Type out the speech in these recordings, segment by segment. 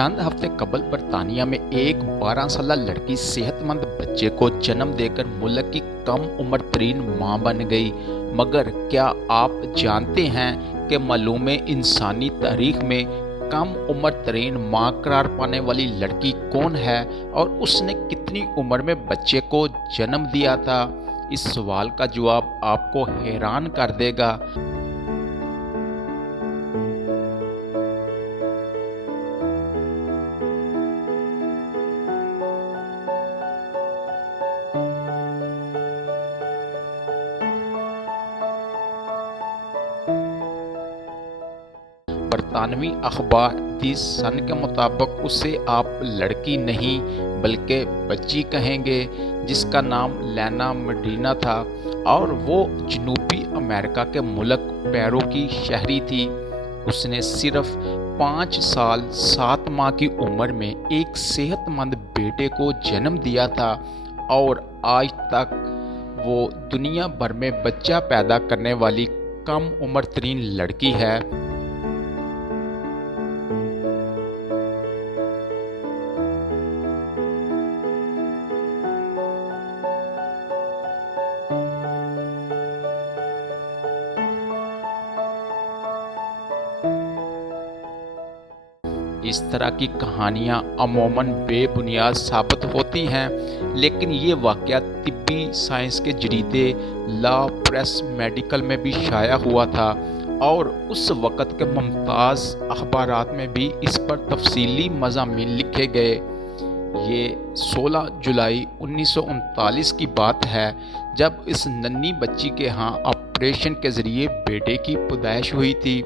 चंद हफ्ते कबल बर्तानिया में एक 12 साल लड़की सेहतमंद बच्चे को जन्म देकर मुल्क की कम उम्र तरीन मां बन गई। मगर क्या आप जानते हैं कि मालूम इंसानी तारीख में कम उम्र तरीन मां करार पाने वाली लड़की कौन है और उसने कितनी उम्र में बच्चे को जन्म दिया था? इस सवाल का जवाब आपको हैरान कर देगा। बरतानवी अखबार दी सन के मुताबिक उसे आप लड़की नहीं बल्कि बच्ची कहेंगे, जिसका नाम लेना मेडिना था और वो जनूबी अमेरिका के मुल्क पेरू की शहरी थी। उसने सिर्फ 5 साल 7 माह की उम्र में एक सेहतमंद बेटे को जन्म दिया था और आज तक वो दुनिया भर में बच्चा पैदा करने वाली कम उम्र तरीन लड़की है। इस तरह की कहानियां अमूमन बेबुनियाद साबित होती हैं, लेकिन ये वाक़या तिब्बी साइंस के जरीदे ला प्रेस मेडिकल में भी शाया हुआ था और उस वक़्त के मुमताज़ अखबारात में भी इस पर तफसीली मज़ामीन लिखे गए। ये 16 जुलाई 1939 की बात है, जब इस नन्ही बच्ची के यहाँ ऑपरेशन के ज़रिए बेटे की पैदाइश हुई थी।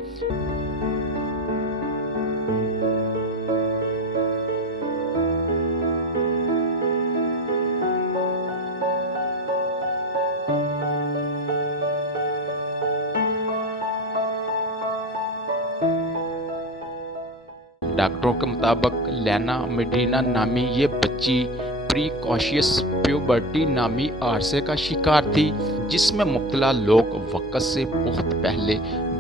डॉक्टरों के मुताबिक लेना मेडिना नामी ये बच्ची प्रीकॉशियस प्यूबर्टी नामी आरसे का शिकार थी, जिसमें मुब्तला लोग वक़्त से बहुत पहले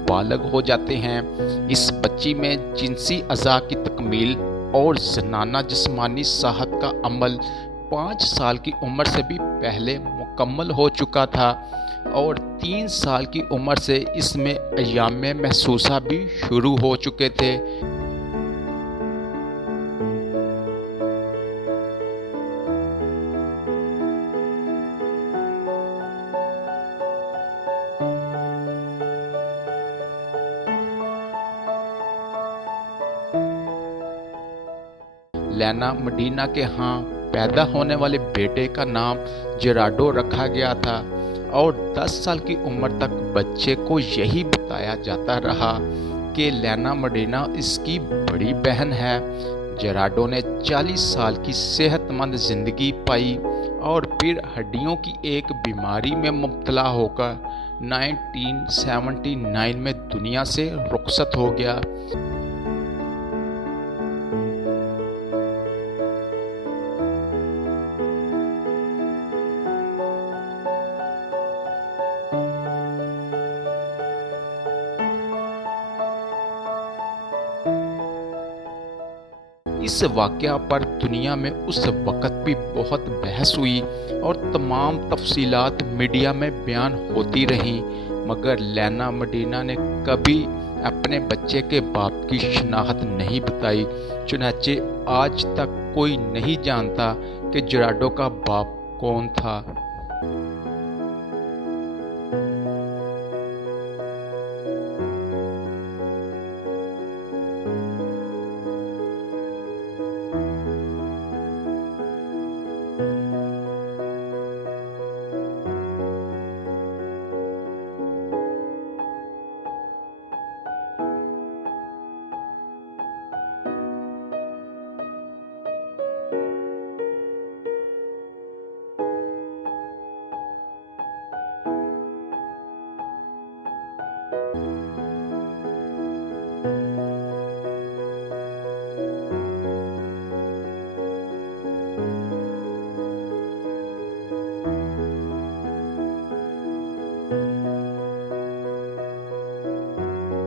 बालग हो जाते हैं। इस बच्ची में जिनसी अज़ा की तकमील और ज़नाना जिस्मानी साहत का अमल 5 साल की उम्र से भी पहले मुकम्मल हो चुका था और 3 साल की उम्र से इसमें अय्याम महसूसा भी शुरू हो चुके थे। लेना मेडिना के यहाँ पैदा होने वाले बेटे का नाम जेराडो रखा गया था और 10 साल की उम्र तक बच्चे को यही बताया जाता रहा कि लेना मेडिना इसकी बड़ी बहन है। जेराडो ने 40 साल की सेहतमंद जिंदगी पाई और फिर हड्डियों की एक बीमारी में मुब्तला होकर 1979 में दुनिया से रुखसत हो गया। इस वाक़या पर दुनिया में उस वक़्त भी बहुत बहस हुई और तमाम तफसीलात मीडिया में बयान होती रहीं, मगर लेना मेडिना ने कभी अपने बच्चे के बाप की शनाख्त नहीं बताई। चुनांचे आज तक कोई नहीं जानता कि जेराडो का बाप कौन था।